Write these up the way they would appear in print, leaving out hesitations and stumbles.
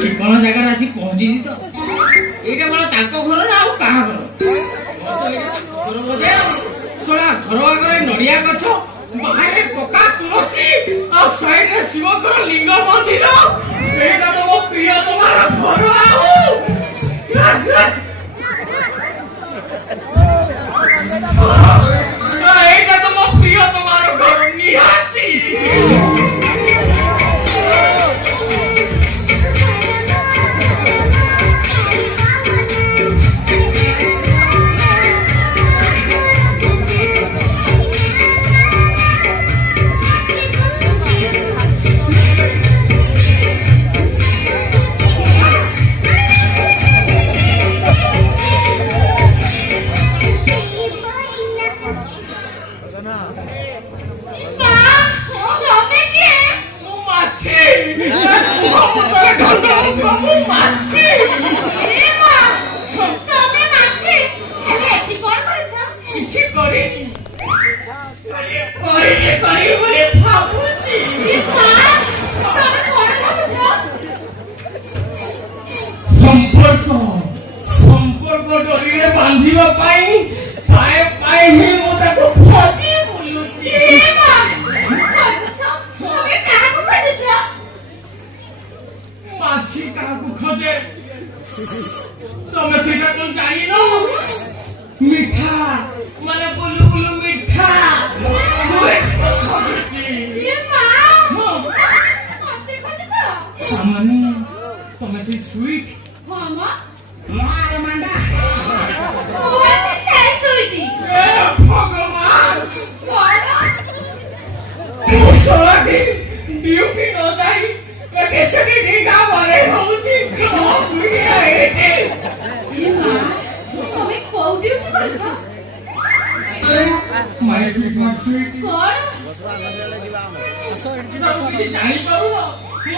ଠିକଣା ଜାଗାରେ ଆସି ପହଞ୍ଚିଛି ତ। ଏଇଟା ବଳ ତାଙ୍କ ଘର ନା ଆଉ କାହା ଘର? ଶଳା ଘର ଆଗରେ ନଡ଼ିଆ ଗଛ, ବାହାରେ ପକା ତୁଳସୀ, ଆଉ ସାଇଡରେ ଶିବଙ୍କର ଲିଙ୍ଗ ମନ୍ଦିର। ଏଇଟା ତ ମୋ ପ୍ରିୟ ତମର ଘର। ଆଉ ଏଇଟା ତ ମୋ ପ୍ରିୟ ତମର ଘର ନିହାତି। সম্পর্ক ডরিয়ে বাঁধিবা পাই পায়ে পায়ে হি মু তাকে খোঁজি বুলুছি। মাছি কাহাকু খোঁজে তুমি সেটা কোন জানি না? মিঠা মানে বুলু বুলু মিঠা সামান্য তুমি সেই সুইট ডিউটি ন যাই কেসেটি নিগা মারে হউছি তুমি কোউ ডিউটি করছ? মাই সুইট মাই সুইট কোন জানি পারু না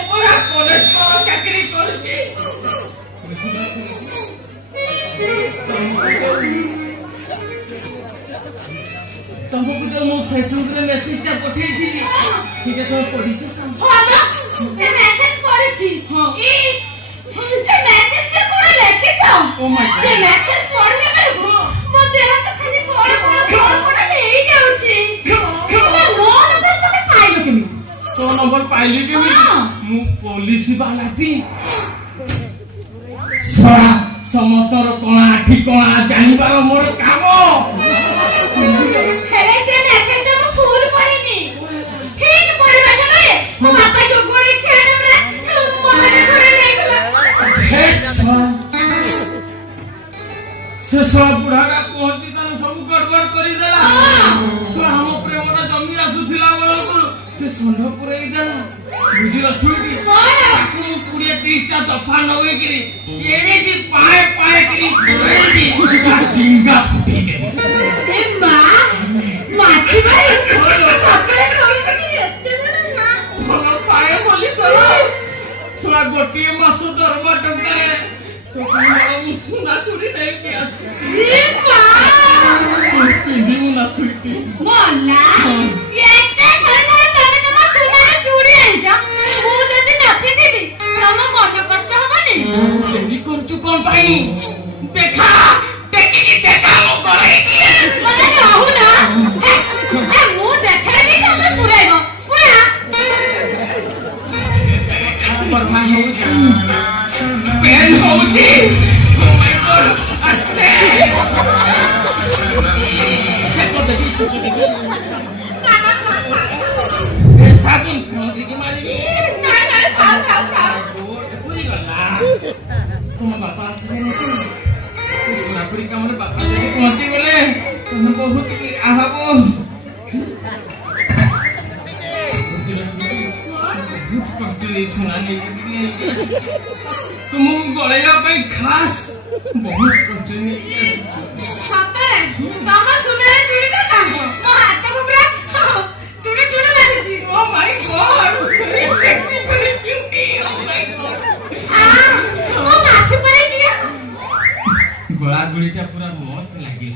মোরা কলেজ চাকরি করছি। ତମକୁ ତ ମୁଁ ଫେସବୁକରେ ମେସେଜଟା ପଠେଇଥିଲି, ସେଟା ତମେ ପଢିଛ? ସେ ମେସେଜ ପଢିଛି। ସେ ମେସେଜରେ କଣ ଲେଖିଛ? ସେ ମେସେଜ ପଢିଲା ବେଳକୁ ମୋ ଦେହ ତ ଖାଲି କଣ ହେଇଯାଉଛି। ମୋ ନମ୍ବର ତମେ ପାଇଲ କେମିତି? ତୋ ନମ୍ବର ପାଇଲି କେମିତି? ମୁଁ ପୋଲିସ ବାଲାଟି। ଶଳା ସମସ୍ତର କଣା ଠିକଣା ଜାଣିବାର ମୋର କାମ। ହେଲେ ସେ ମେସେଜଟା ମୁଁ ଫୁଲ ପଢିନି। ଠିକ ପଢିବା ସମୟରେ ମୋ ବାପା ଯୋଗୁଳି ଖେଳରେ ମନେ କରି ନେଇଗଲା। ସେ ଶଳା ବୁଢାଟା ପହଞ୍ଚି ତାର ସବୁ ଗଡବଡ କରିଦେଲା। ଶଳା ଆମ ପ୍ରେମଟା ଜମି ଆସୁଥିଲା ବେଳକୁ ସେ ଷଣ୍ଢ ପୁରେଇ ଦେଲା। ବୁଝିଲ ଶୁଣିକି ତାକୁ 20-30ଟା ଦଫା ନଗେଇକିରି ଏମିତି ପାଏ ପାଏ କିରି ପୁରେଇକି ତା ଡିଙ୍ଗା ଫୁଟେଇଦେଲି। ଶଳା ଗୋଟିଏ ମାସ ଦରମା ଟଙ୍କାରେ ସୁନା ଚୁରି ନେଇକି ଆସିବୁ ନା ସୁଇଟି? ସେମିତି କରୁଛୁ କଣ ପାଇଁ? ଦେଖା ଦେଖିକି ଦେଖା ମୁଁ କରେଇ ଦିଏ। ମୁଁ ଦେଖେଇବି ତମେ ପୁରେଇବ। ପୁରା କଥା ହଉଛି ପେନ୍ ହଉଛି। ଆସ୍ତେ ସାବୁନ ଖୋଜିକି ମାରିବି। ତୁମ ବାପା ଆସିଲେ ପୁରାପୁରି କାମରେ ବାପା ଯଦି ପହଞ୍ଚିଗଲେ ତମେ ବହୁତ ଆହବ। ବହୁତ କଷ୍ଟରେ ସୁନା ନେଇକି ତୁମକୁ ଗଳେଇବା ପାଇଁ ଖାସ୍ ବହୁତ କଷ୍ଟ ନେଇକି ଆସିଛି। ତମ ସୁନାରେ ଚୁଡ଼ିଟା କାମ ମୋ ହାତକୁ ପୁରା ଚୁଡ଼ି ଚୁଡ଼ି ଲାଗୁଛି। ଓ ମାଇ ଗଡ୍, ସେକ୍ସି ଭେରି ବିୟୁଟି। ଓ ମାଇ ଗଡ୍, ମୋ ମାଛି ପରେ କିଏ? ଗଳା ଗୁଳିଟା ପୁରା ମସ୍ତ ଲାଗେ।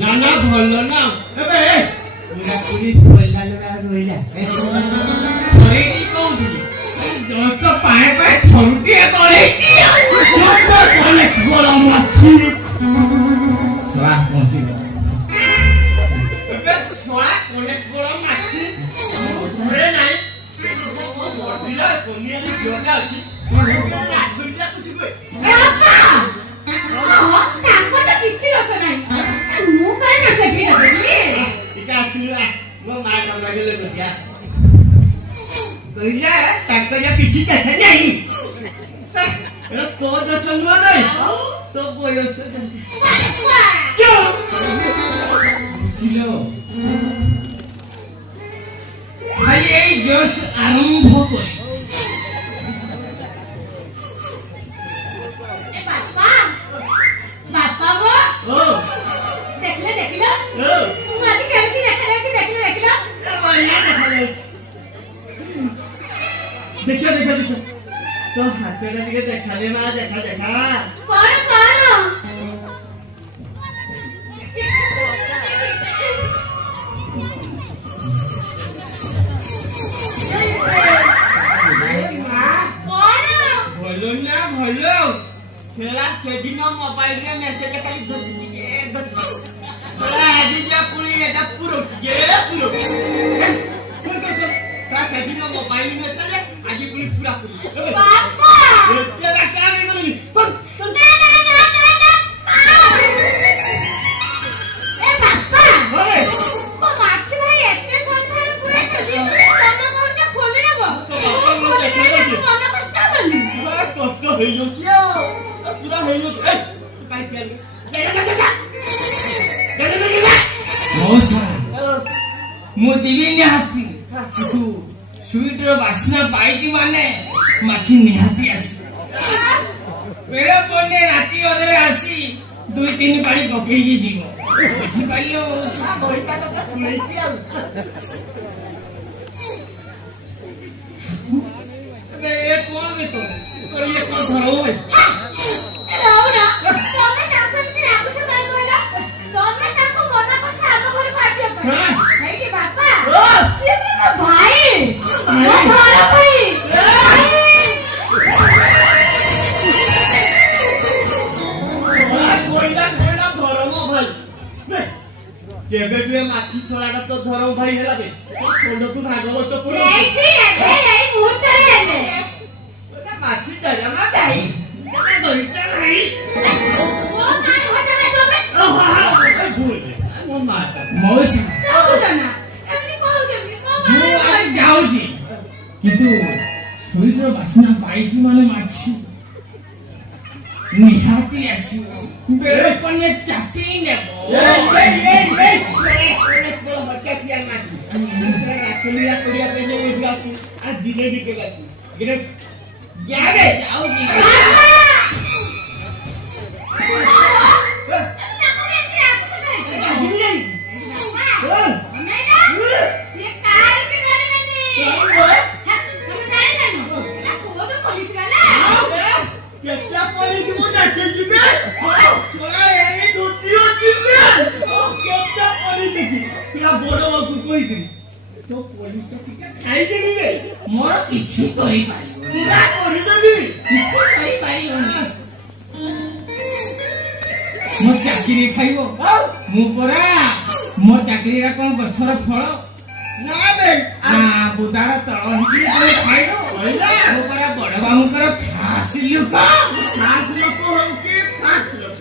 ନା ନା ଭଲ ନା। ଏବେ ପୁରୀ ଶୋଇଲା ନା ରହିଲା କହୁଥିଲି ଜଷ୍ଟ पाए पाए थरुटिए करेची अनेक बड़ा माछी सला पहुंची एबे सला अनेक बड़ा माछी घरे नाही बडिला कोनियाली जोटा अछि नाचुरिया कुछ कोइ बापा ताको तो किछि रस नाही मु काय ना कठिन देली इका आखिला वो मार काम लागले बतिया कहिला ताको या किछि देखै नाही तो दचलवा नाही तो बयस बुझिलो भाई এই জস্ট আরম্ভ করে ए बापा बापा वो ओ देखले ओ मारी करती देखले बढ़िया देखा देखा तो हाथेटा टिके देखाले ना देखा कौन भलो ना भलो खेला सेदिन मोबाइल रे मेसेज खाली धोतिके आदि जा पुरी एटा पुरो ता सेदिन मोबाइल मेसेज आदि पुरी पूरा बापा तेरा क्या नहीं बोली ना ए बापा ओए को माछ भाई एते संधार पुरे छथि तने कहू जे खोली नबो मन कष्ट बनी कष्ट हेयो किया पूरा हेयो काय किया मौसा मु दिवी निहाती तू स्वीटर वासना पाइती माने माछी निहाती आसी बेड़ा पने राती अधरे आसी 2-3 बाड़ी पकेई जीवो बुझी पाइलो सा बहिता तो सुनैती आ अबे ये कौन है तो ये कौन धरो है राउना तमे ताको ती राको से बाई कहला तमे ताको मना को छाबो घर पाछे पर नहीं कि बापा से मेरा भाई वो घर भाई कोइला धरम भाई केबे के माछी छड़ाटा तो धरम भाई हेला बे सोंड तू भागवत तो पुरो नहीं मुहूर्त है माछी जाया ना भाई गरीता नहीं वो मान होता है भूल वो माता मौसी तो जाना एमनी कहू जेबी ମୁଁ ଆଜି ଯାଉଛି କିନ୍ତୁ ଶୋଇର ବାସ୍ନା ପାଇଛି ମାନେ ମାଛି ନିହାତି ଆସିବ ବେଳ କନେ ଚାଟି ନେବ मोर किछि करि पूरा करि देबी किछि करि पाइलोनी मो चाकरी खाइबो मु परा मो चाकरी रा कोन गछर फळ ना बे आ बुदार तळ हिची खाइबो मो परा बड बामुकर फासी लुक हो के फास लोक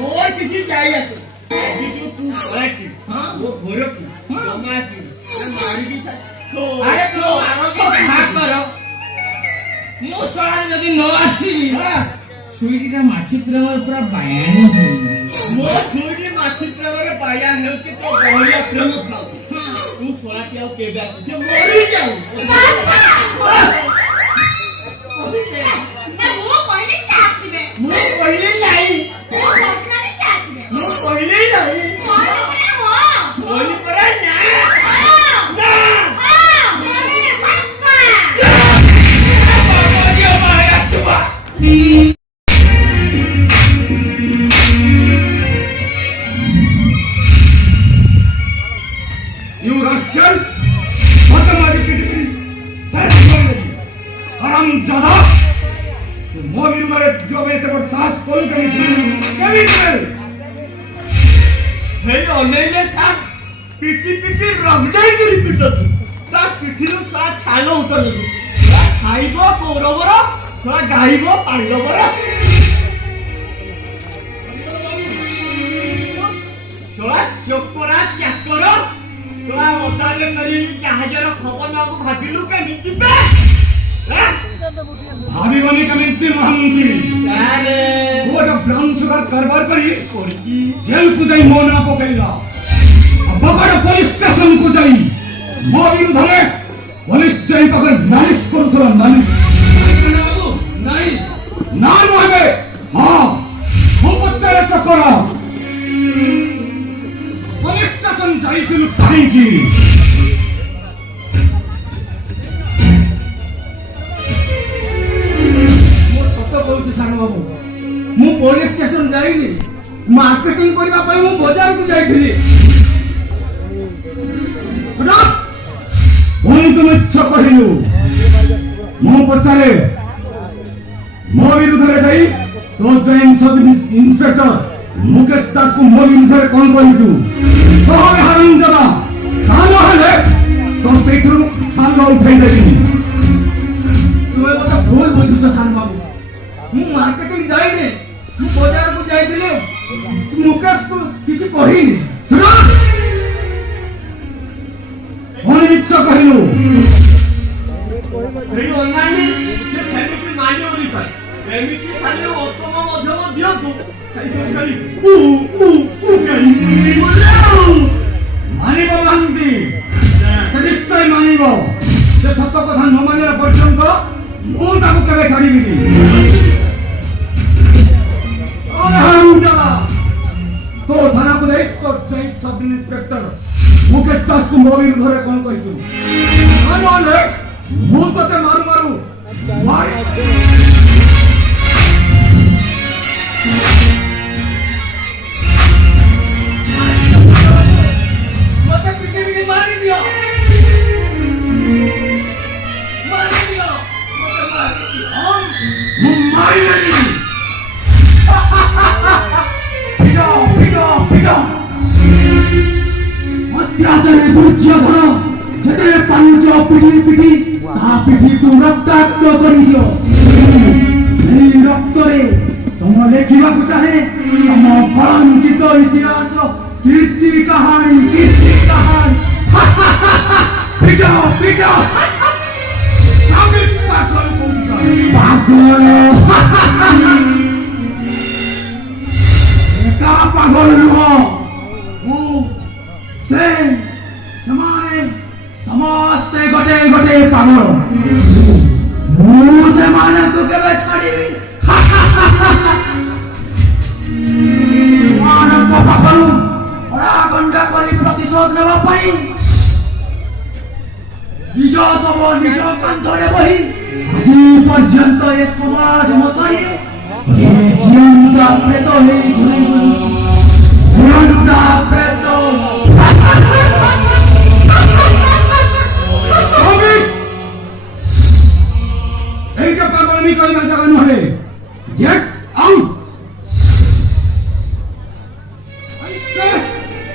मोर किछि जाई आछे आजि जो तू पराकी हां वो घरकू मासी मारी दी अरे तो मारो के कहा करो मु सळा जदी न आसीबी सुईटा माछी प्रेमर पूरा बायान हो मो सुईटी माछी प्रेमर बायान हो कि तो बहरिया प्रेम खाओ तू सळा के आउ केबे जे मरि जाऊ ना वो कहले से आसीबे मु कहले नाही वो कहले से आसीबे मु कहले नाही बोली परा ना You Russian! What am I repeating? That's why I'm Jada! ମୋ ବିରୁଦ୍ଧରେ ଜମେ ଏତେ ବଡ଼ ସାହସ କଲୁ କେମିତି? ହେଇ ଅନେଇଲେ ସାର୍ ପିଟି ପିଟି ରଗଡେଇକିରି ପିଟନ୍ତୁ ତା ପିଠିରୁ ଶଳା ଛାଲ ଉତରନ୍ତୁ ଖାଇବ କୌରବର ଶଳା ଗାଇବ ପାଣ୍ଡବର ଶଳା ଚୋପରା ଚାକର ଶଳା ଅଦାରେ କରି ଜାହାଜର ଖବର ନେବାକୁ ଭାବିଲୁ କେମିତି ବେ ଭାବିବନି କେମିତି ମହାମନ୍ତ୍ରୀ? ଆରେ ଗୋଟେ ବ୍ରାଉନ୍ ସୁଗାର କାରବାର କରି ଜେଲକୁ ଯାଇ ମୋ ନାଁ ପକେଇଲା। ବଗଡ଼ ପୋଲିସ ଷ୍ଟେସନକୁ ଯାଇ ମୋ ବିରୁଦ୍ଧରେ ପୋଲିସ ଯାଇ ପାଖରେ ନାଲିଶ କରୁଥିଲା। ନାଲିଶ ବାବୁ ନାଇଁ ନା ନୁହେଁ। ହଁ ମୁଁ ପଚାରେ ଚକର ପୋଲିସ ଷ୍ଟେସନ ଯାଇଥିଲୁ କାହିଁକି? କହୁଛି ସାନ ବାବୁ ମୁଁ ପୋଲିସ ଷ୍ଟେସନ ଯାଇନି ମାର୍କେଟିଂ କରିବା ପାଇଁ ମୁଁ ବଜାରକୁ ଯାଇଥିଲି। ପୁଣି ତୁ ମିଛ କହିଲୁ। ମୁଁ ପଚାରେ ମୋ ବିରୁଦ୍ଧରେ ଯାଇ ତୋ ଜଏଣ୍ଟ ସବ୍ ଇନ୍ସପେକ୍ଟର ମୁକେଶ ଦାସକୁ ମୋ ବିରୁଦ୍ଧରେ କଣ କହିଛୁ? ହାରାମଜାଦା କାନ ହେଲେ ତୋ ପିଠରୁ ଛାଲ ଉଠେଇ ଦେବି। ତୁମେ ଗୋଟେ ଭୁଲ ବୁଝୁଛ ସାନ ବାବୁ ମୁଁ ମାର୍କେଟିଂ ଯାଇନି ମୁଁ ବଜାରକୁ ଯାଇଥିଲି ମୁକେଶକୁ କିଛି କହିନି। ପୁଣି ମିଛ କହିଲୁ। ଏଇ ଅନାନୀ ସେ ସେମିତି ମାନିବନି ସାର୍ ଏମିତି ଖାଲି ଅତମ ମଧ୍ୟମ ଦିଅନ୍ତୁ ଖାଲି ମାନିବ ମହାନ୍ତି ସେ ନିଶ୍ଚୟ ମାନିବ। ସେ ସତ କଥା ନ ମାନିବା ପର୍ଯ୍ୟନ୍ତ ମୁଁ ତାକୁ କେବେ ଛାଡ଼ିବିନି। तो थाना को जाई तो जॉइंट सब इंस्पेक्टर मुकेश दास को मोबी घरे कौन कहिछु मानले मु तते मारू मारू मारी मते पिटे पिटे मारी दियो मते मारी हम मारी नहीं अत्याचारे दुर्योधन जते पांच पिटी पिटी ता पिटी को रक्ताक्त करी दियो सेई रक्त रे तुम लेखिबा को चाहे तुम कलंकित इतिहास कीर्ति कहानी पिटो पिटो आगे पागल को पागल का पागल नुह से समाने समस्ते गोटे गोटे पागल मु से माने तो केबे छाड़ीबी मान को पागल बड़ा गंडा करी प्रतिशोध नेबा पई निज सब निज कांधरे बही आजि पर्यंत ए समाज मसाई ए जीवनदा प्रेत हे जीवनदा प्रेत एक पागल नहीं कोई मजा करना है get out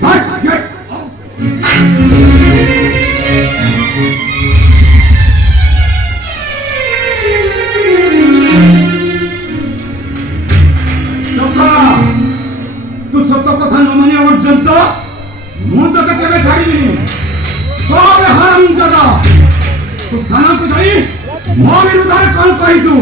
let's get out तू सत्य कथा न मानिया पर्यंत मु तते केबे छाड़ीबिनी तोरे हरामजादा तू थाना को जाई मो विरुद्धरे कौन कहिछु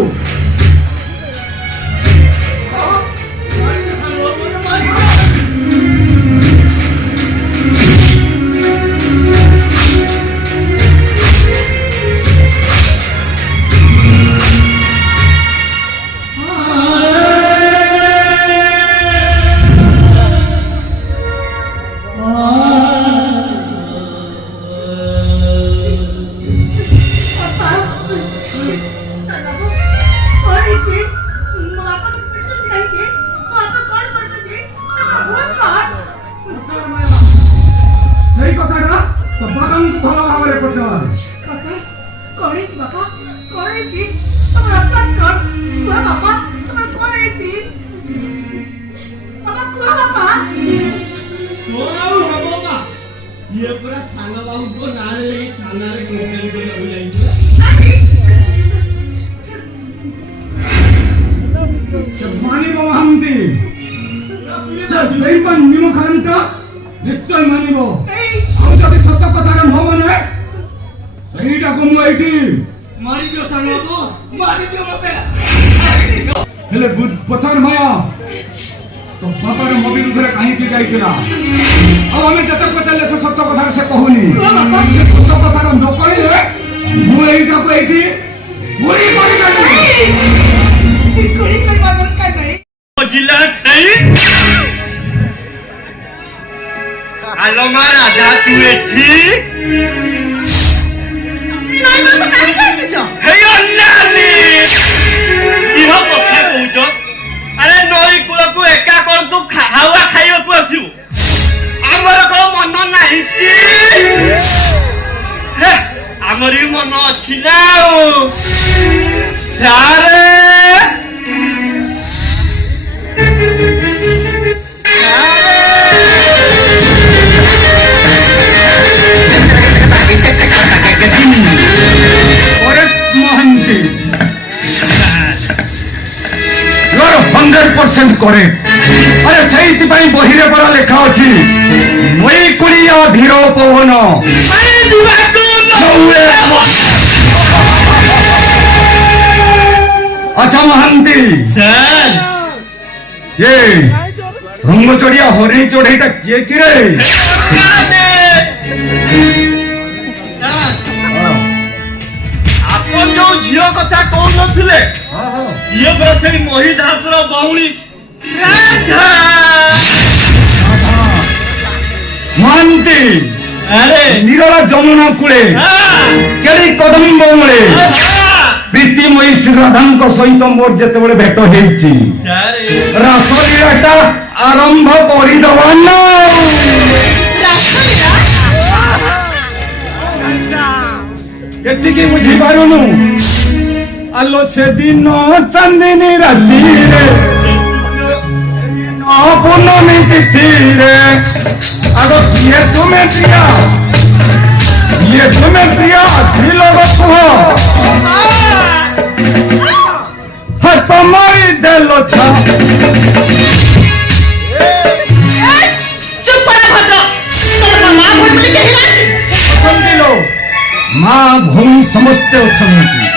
तो निश्चय मानिबो आ जदि सत्य कथा न माने सहीटा को मु एठी मारी दियो सांग बाबू मारी दियो मते हेले पचार माया तो बापा रे मोबिल उधर कहीं की जाइतिला अब हमें जत पचाले से सत्य कथा से कहूनी सत्य कथा न कहले मु एटा को एठी पूरी करी बादल काय करे जिला खाई आलो मारा जा तू एठी নাই বল তো কানি খাইছিস हे अन्नानी इहो কথা কইছ আরে নই কুলা কো একা কোন তু হাওয়া খাইও কো আছু আমার কো মন নাই কি হে আমারই মন ଅଛି না সারে करे अरे सही बहिरे परा लेखा अच्छी नई कुड़िया धीर पवन अच्छा महांती ये रंग चढ़िया हरिणी चढ़ईटा किए कि रे आपन जो झियो कथा कौन नथिले ये बसे महिदासर बाहुली राधा महांती अरे निरला जमुना कूले केरी कदम्ब मूले प्रीतिमयी श्री राधांक सहित मोर जेते बेले भेट हेछि रासलीलाटा आरंभ करि दवान एतिकी बुझी पारुनु आलो से दिन चंदिनी राती रे पूर्णमी तिथि रे आगो ये तुम्हें प्रिया श्रीलोक कुह तुम्हारी दिल था चुप करा भद्र तोर मां भूल बोली कहि ना समझिलो मां भूमि समस्ते अछंती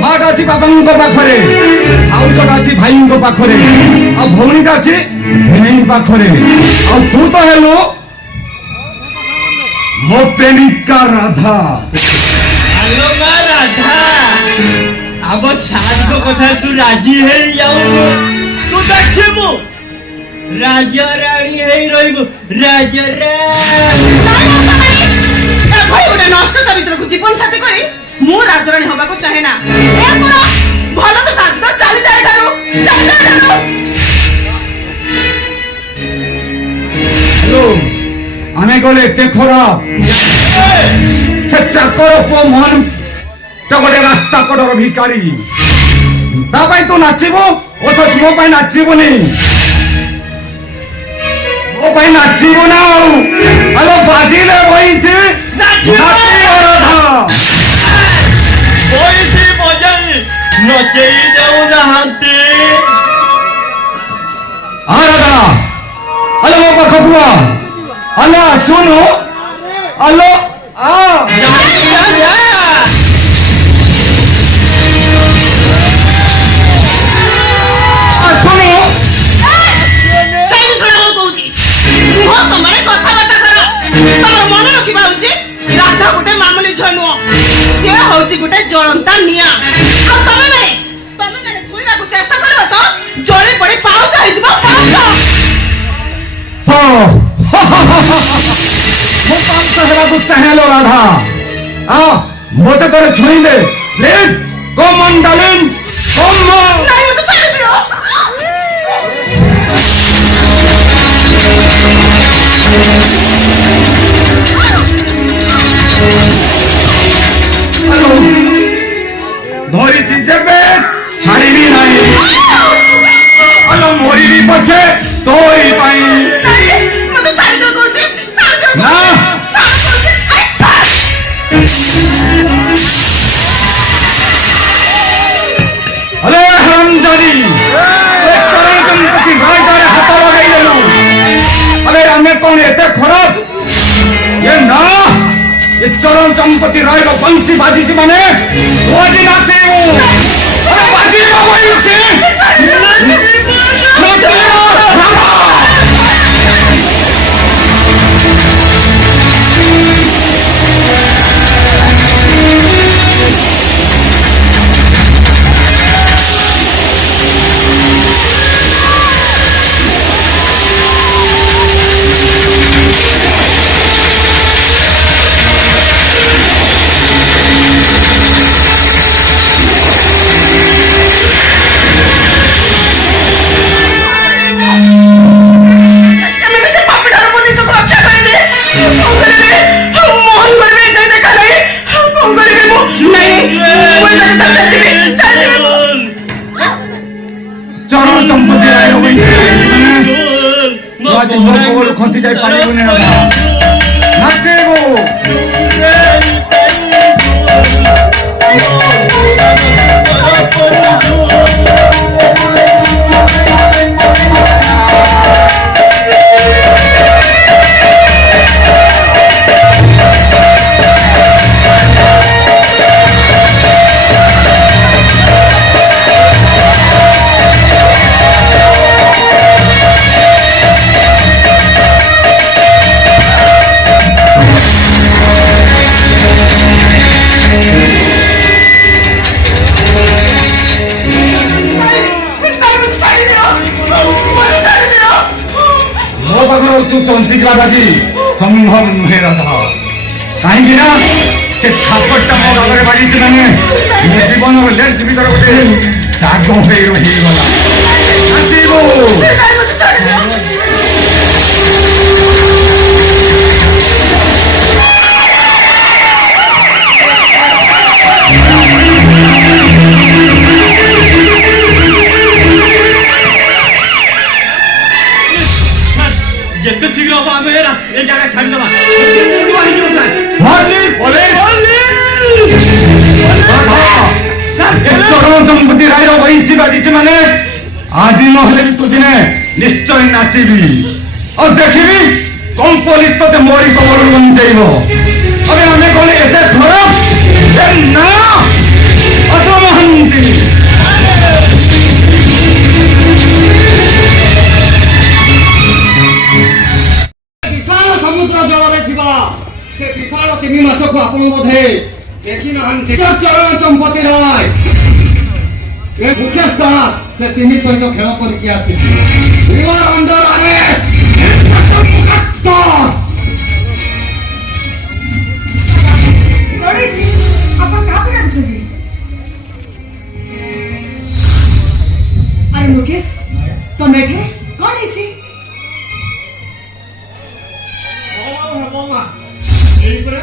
मां डाची बाबांको पाखरे आउ डाची भाईंको पाखरे आ भूमि डाची भेणई पाखरे आ तू तो हेलो मो प्रेमिका राधा हेलो मा राधा अब साथ कथा तू राजी है जाऊ तू देखिबू राजा रानी है रहिबू राजा रानी भाई गोटे नष्ट चरित्र को जीवन साथी करी मु राजरानी होबा को चाहे ना ए पुरो भलो तो साथ तो चली जाए थारो हेलो आमे गले एते खराब से चाकर पो मन तो गोटे रास्ता कड़र भिकारी ता पाई तू नाचिबो अथच मो पाई नाचिबोनी मो पाई नाचिबो ना आलो बाजिले बइछि नाचिबो राधा ओइसी बजाई नचेई जाऊ नहांती आ राधा आलो मो पाखकुआ आलो सुनो आलो आ गोटे जलंता निया तमे माने छुईबा को चेष्टा करबो तो जळे पड़े पाउस हेदिबो पाउस मो पांच हेरा को चाहेलो राधा आ मोते तोरे छुई दे please come on darling come on नहीं मत छाड़ दियो धोरी चिंचेबे छाड़ीबी नहीं अलो मोरीबी पछे तोरी पाई मत छाड़ दो कोची छाड़ दो ना अरे हरामजादी एक करण की गाय तारे हाथ लगाई देनो अरे आमे कौन एते खराब ये ना ये चरण चंपति राय रो बंसी बाजी जी माने ओदी नाचे अरे बाजी बाबा से खसी जाई पानी बुने नाचेबो तू चंचिका दासी संभव नुहे रहा कहीं ना से थापटा मो गाले बाजी माने मो जीवन ले जीवित गोटे दाग हे गला नाचीबो चंपति राय वैसी बाजी माने आज नहले तू दिने निश्चय नाचिबी और देखिबी कौन पुलिस तो मोरी कबर बंचेइबो अबे हमें कोले एते खराब ना असमहंती विशाल समुद्र जल से विशाल तिमी माछ को आपण बोधे देखि नहंती चरण चंपति राय ये मुकेश दास से तीन सहित खेल करके आसी यू आर अंडर अरेस्ट अपन कहां पर छथि अरे मुकेश तो बैठे कौन है छी मामा एई परे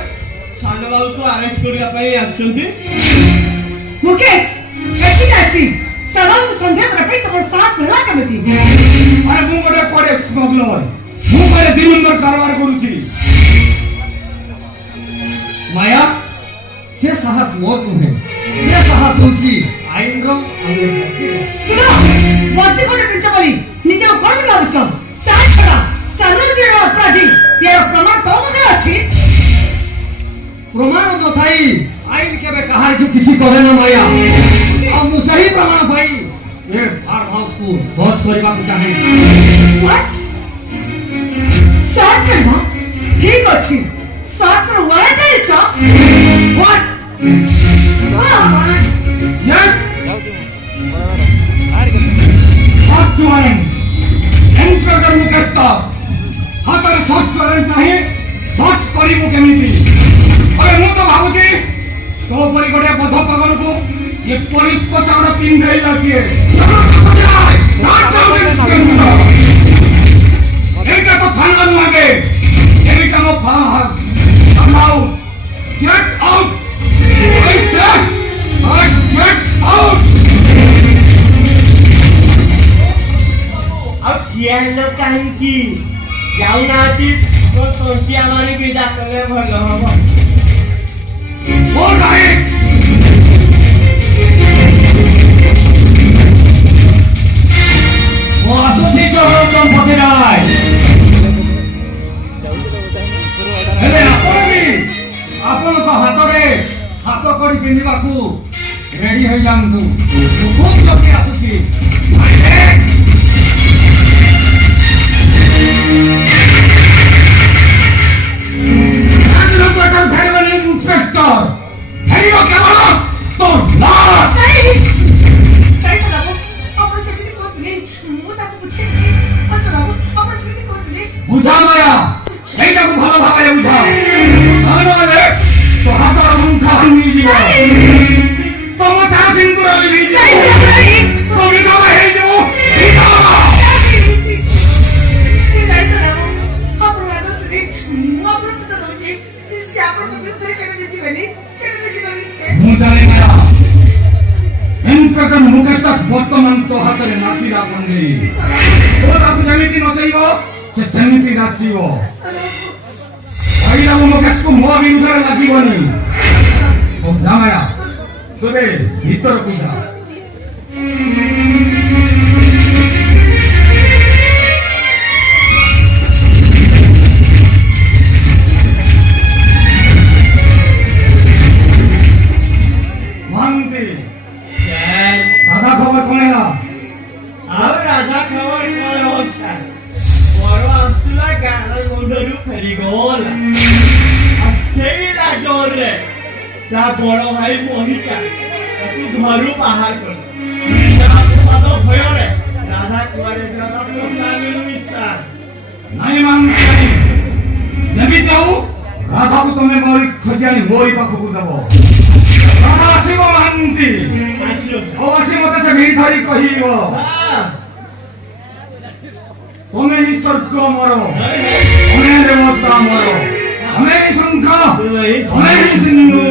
सानो बाबू को अरेस्ट करिया पई आछंती मुकेश ऐसी ऐसी सवाल संध्या करपे तो साथ सला कमिटी अरे मु गोटे कोडे स्मगलर मु परे दिनंदर कारबार करूची माया से साहस मोर तुम्हे ये साहस होची आईन रो सुनो वर्ती कोटे पिंच बोली निजे कोन लाउछ ता छडा सरोज रो अपराधी ये प्रमाण तो मने अछि प्रमाण तो थाई आईन केबे कहार कि किछि करे ना माया अब मु सही प्रमाण भाई ये फार्म हाउस को सर्च करबा को चाहे व्हाट सर्च करबा ठीक अछि सर्च रो वारंट अछि what yes search warrant inspector Mukesh Das हातर सर्च वारंट नाही सर्च करिमु केमिति अरे मु तो भाबुची तो परी गोटे पथ पागल को ये पुलिस पछाड़ पिन दे लगिए एटा तो थाना नु आगे एटा मो farm house now get out I say get out अब किया लो कहीं की जाऊ ना आती तो तोंची हमारी विदा करे भलो हो बोल राइट वो असुधी चरण चंपति राय ଇନ୍ସପେକ୍ଟର ମୁକେଶ ଦାସ ବର୍ତ୍ତମାନ ତୋ ହାତରେ ନାଚିଲା ବନ୍ଧି। ତୋ ତାକୁ ଯେମିତି ନଚେଇବ ସେ ସେମିତି ନାଚିବ। କହିଲା ମୁଁ ମୁକେଶକୁ ମୋ ବିରୁଦ୍ଧରେ ଲାଗିବନି। ହଉ ଯା ମାୟା, ତୋରେ ଭିତରକୁ ଯା। রাধা খবর কমে না। ଆଉ ରାଧା ଖବର କଣ ଅବସ୍ଥା? ବର ଆସୁଥିଲା ଗାଁର ମୁଣ୍ଡରୁ ଫେରିଗଲା। ଆଉ ସେଇ ରାଜରେ ତା ବଡ ଭାଇ ମହିକା ତାକୁ ଘରୁ ବାହାର କଲା। ଭୟରେ ରାଧା କୁଆଡେ ଯିବାକୁ ଇଚ୍ଛା ନାଇଁ ମାନୁଛି। ଯେମିତି ହଉ ରାଧାକୁ ତମେ ମୋରି ଖୋଜି ଆଣି ମୋରି ପାଖକୁ ଦେବ। ରାଧା ଆସିବ ମହାନ୍ତି। ଆଉ ଆସି ମତେ ସେ ଭିଡ଼ି ଧରି କହିବ ତମେ ହିଁ ସ୍ୱର୍ଗ ମୋର, ତମେ ଦେବତା ମୋର, ତମେ ହିଁ ଶଙ୍ଖ, ତମେ ହିଁ ସିନ୍ଧୁ।